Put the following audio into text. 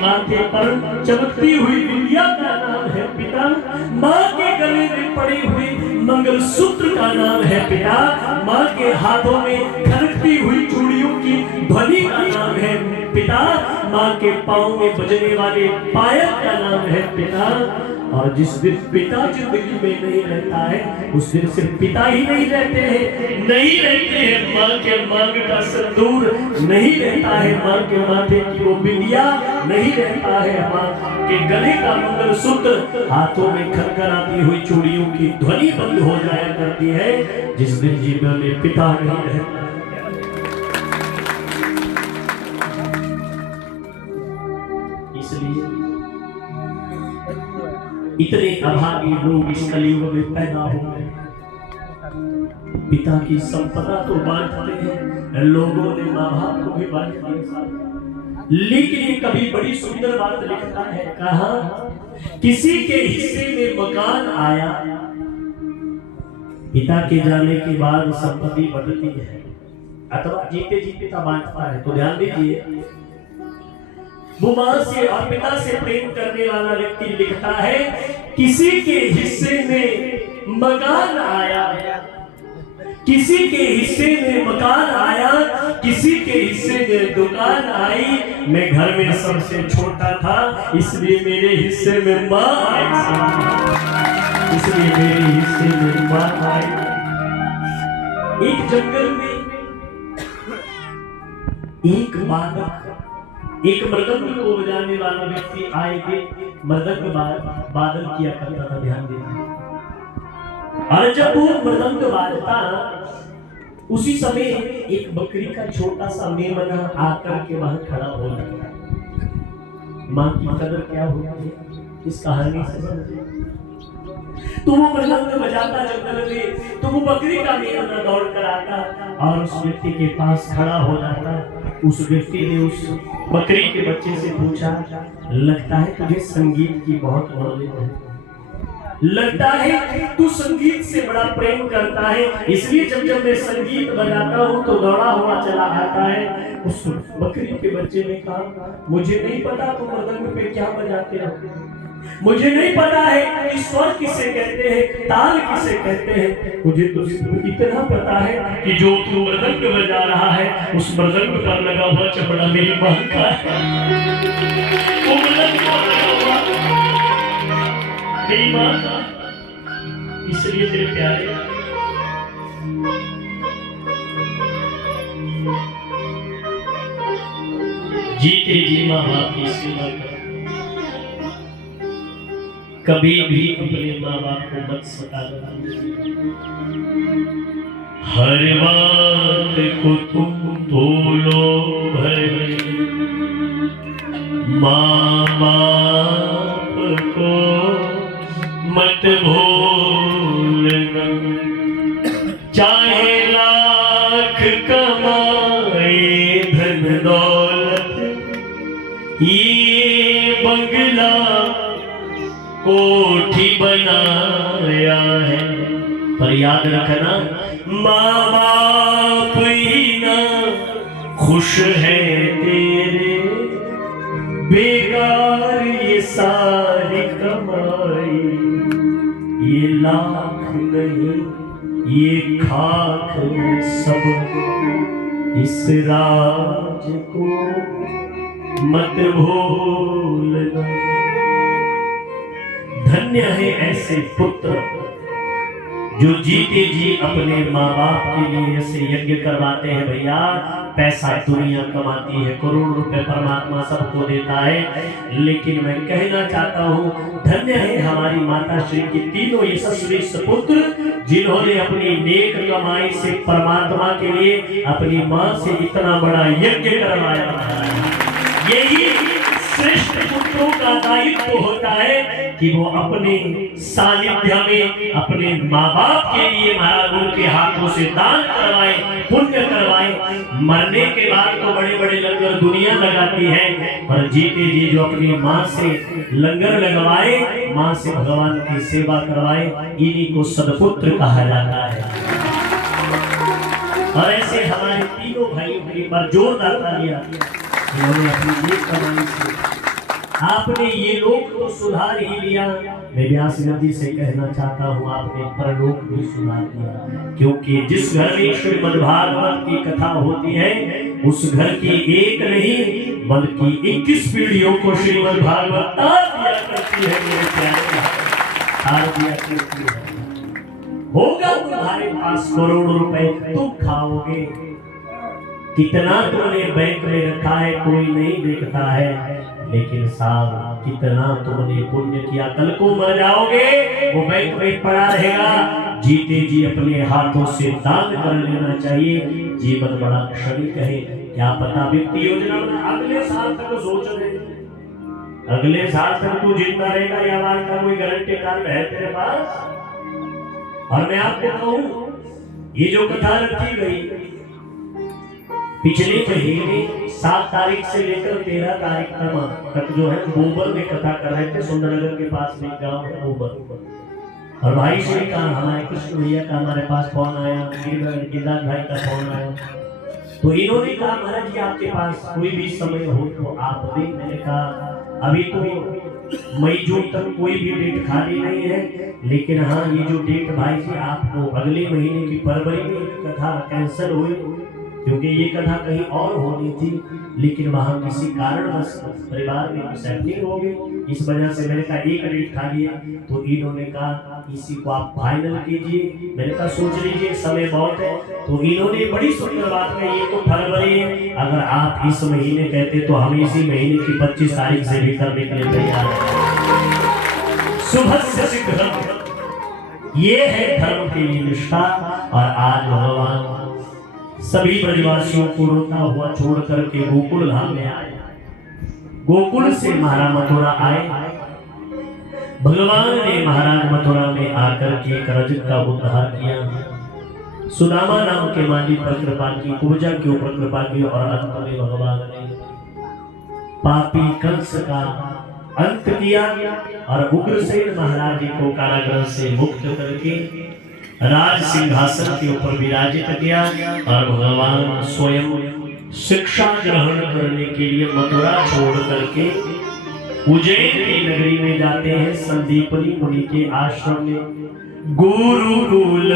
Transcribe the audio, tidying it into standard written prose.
माथे पर चमकती हुई बिंदिया का नाम है पिता, माँ के गले में पड़ी हुई मंगलसूत्र का नाम है पिता, माँ के हाथों में खनकती हुई चूड़ियों की ध्वनि का नाम है पिता, माँ के पाँव में बजने वाले पायल का नाम है पिता। और जिस दिन पिता जिंदगी में नहीं रहता है उस दिन सिर्फ पिता ही नहीं रहते हैं, माँ के मांग का सिंदूर नहीं रहता है, माँ के माथे की वो बिंदिया नहीं रहता है, माँ के गले का मंगलसूत्र, हाथों में खनखनाती हुई चूड़ियों की ध्वनि बंद हो जाया करती है जिस दिन जीवन में पिता नहीं रहता। इसलिए इतने अभागी लोग इस कलयुग में पैदा हो गए। पिता की संपदा तो बांटते हैं, लोगों ने माँ बाप को भी बांट दिया, लेकिन ये कभी बड़ी सुंदर बात लिखता है, कहा किसी के हिस्से में मकान आया, पिता के जाने के बाद संपत्ति बढ़ती है अथवा जीते जी पिता बांटता है। तो ध्यान दीजिए, वो मां से और पिता से प्रेम करने वाला व्यक्ति लिखता है किसी के हिस्से में मकान आया, किसी के हिस्से में मकान आया, किसी के हिस्से में दुकान आई, मैं घर में सबसे छोटा था इसलिए मेरे हिस्से में मां आई, इसलिए मेरे हिस्से में मां आई। एक जंगल में एक बालक एक मृदंग को बजाने वाला व्यक्ति आए थे, मृदंग बादल किया करता था, ध्यान देना। और जब वो मृदंग बाजता उसी समय एक बकरी का छोटा सा मेमना आकर के वहां खड़ा हो गया। मां की कदर क्या होती है इस कहानी से समझे। तो वो मृदंग बजाता जंगल में, तो वो बकरी का मेमना दौड़ कर आता और उस व्यक्ति के पास खड़ा हो जाता। उस व्यक्ति ने उस बकरी के बच्चे से पूछा, लगता है तुझे संगीत की बहुत नॉलेज है, लगता है तू संगीत से बड़ा प्रेम करता है, इसलिए जब जब मैं संगीत बजाता हूँ तो दौड़ा हुआ चला आता है। उस बकरी के बच्चे ने कहा, मुझे नहीं पता तुम मृदंग पे क्या बजाते हो, मुझे नहीं पता है कि स्वर किसे कहते हैं, ताल किसे कहते हैं, मुझे तो इतना पता है कि जो तू मृदंग बजा रहा है उस मृदंग पर लगा हुआ चपड़ा मेरी मां का है, वो मृदंग पर लगा हुआ मेरी मां का। इसलिए मेरे प्यारे जीते जी मां बाप की सेवा कर, कभी भी अपने माँ बाप को मत सताना। हर बात को तुम भूलो भले, माँ बाप को मत भूलना, चाहे लाख कमाए धन दौलत, ये बंगला कोठी बनाया है, पर याद रखना माँ बाप ही ना खुश है तेरे, बेकार ये सारी कमाई, ये लाख नहीं ये खाक सब, इस राज को मत भूलना। धन्य है ऐसे पुत्र जो जीते जी अपने माँ बाप के लिए ऐसे यज्ञ करवाते हैं। भैया पैसा दुनिया कमाती है, करोड़ रुपए परमात्मा सबको देता है, लेकिन मैं कहना चाहता हूँ धन्य है हमारी माता श्री की तीनों यशस्वी सपुत्र जिन्होंने अपनी नेक कमाई से परमात्मा के लिए अपनी माँ से इतना बड़ा यज्ञ करवाया। यही श्रेष्ठ पुत्रों का दायित्व होता है कि वो अपने सानिध्य में अपने माँ बाप के लिए महाराज उनके हाथों से दान करवाए, पुण्य करवाए। मरने के बाद तो बड़े बड़े लंगर दुनिया लगाती है, पर जीते जी जो अपनी माँ से लंगर लगवाए, माँ से भगवान की सेवा करवाए, इन्हीं को सदपुत्र कहा जाता है। और ऐसे हमारे तीनों भाइयों की एक बार जोरदार तालियां, उन्होंने अपनी नेक कमाई से आपने ये लोक तो सुधार ही लिया, मैं व्यास जी से कहना चाहता हूँ आपने परलोक भी सुधार दिया। क्योंकि जिस घर में श्रीमद् भागवत की कथा होती है उस घर की एक नहीं बल्कि 21 पीढ़ियों को श्रीमद् भागवत तार दिया करती है। मेरे प्यारे तार दिया करती है। होगा तुम्हारे पास करोड़ों रुपए, तुम खाओगे। कितना तुमने बैंक में रखा है कोई नहीं देखता है, लेकिन साहब कितना तुमने पुण्य किया, कल को मर जाओगे वो बैंक में पड़ा रहेगा। जीते जी अपने हाथों से दान कर लेना चाहिए। जीवन बड़ा क्षणिक है, क्या पता वित्तीय योजना में अगले साल तक सोच रहे, अगले साल तक तू जिंदा रहेगा या आज का कोई गारंटी कार्ड है तेरे पास। और मैं आपको कहूं ये जो कथा रखी गई पिछले महीने 7 तारीख से लेकर 13 तारीख तक जो है गोबर में कथा कर रहे थे। सुंदरनगर के पास में गांव है गोबर। और भाई श्री का हमारे कृष्ण भैया का हमारे पास फोन आया, गिरदास भाई का फोन आया, तो इन्होंने कहा महाराज जी आपके पास कोई भी समय हो तो आप दें। मैंने कहा अभी तो मई जून तक कोई भी डेट खाली नहीं है, लेकिन हाँ ये जो डेट भाई जी आपको अगले महीने की फरवरी में कथा कैंसिल हुई, क्योंकि ये कथा कहीं और होनी थी, लेकिन वहां किसी कारणवश परिवार में सेटिंग हो गई। इस वजह से मैंने कहा एक डेट खाली है, तो इन्होंने कहा इसी को आप फाइनल कीजिए। मैंने कहा सोच लीजिए समय बहुत है, तो इन्होंने बड़ी सुंदर बात कही, ये तो फरवरी है, अगर आप इस महीने कहते तो हम इसी महीने की 25 तारीख से भी करने के लिए तैयार हैं। सुबह से शीघ्र ये है धर्म के लिए निष्ठा। और आज भगवान सभी ब्रजवासियों को रोता हुआ छोड़ करके गोकुल धाम में आए। गोकुल से महाराज मथुरा आए। भगवान ने महाराज मथुरा में आकर के रजत का उद्धार किया। सुदामा नाम के माली पर कृपा की, कुब्जा के ऊपर कृपा की, और अंत में भगवान ने पापी कंस का अंत किया और उग्रसेन महाराज जी को कारागृह से मुक्त करके राज सिंहासन के ऊपर विराजित किया। और भगवान स्वयं शिक्षा ग्रहण करने के लिए मथुरा छोड़ करके उज्जैन की नगरी में जाते हैं। संदीपनी मुनि के आश्रम में गुरुकुल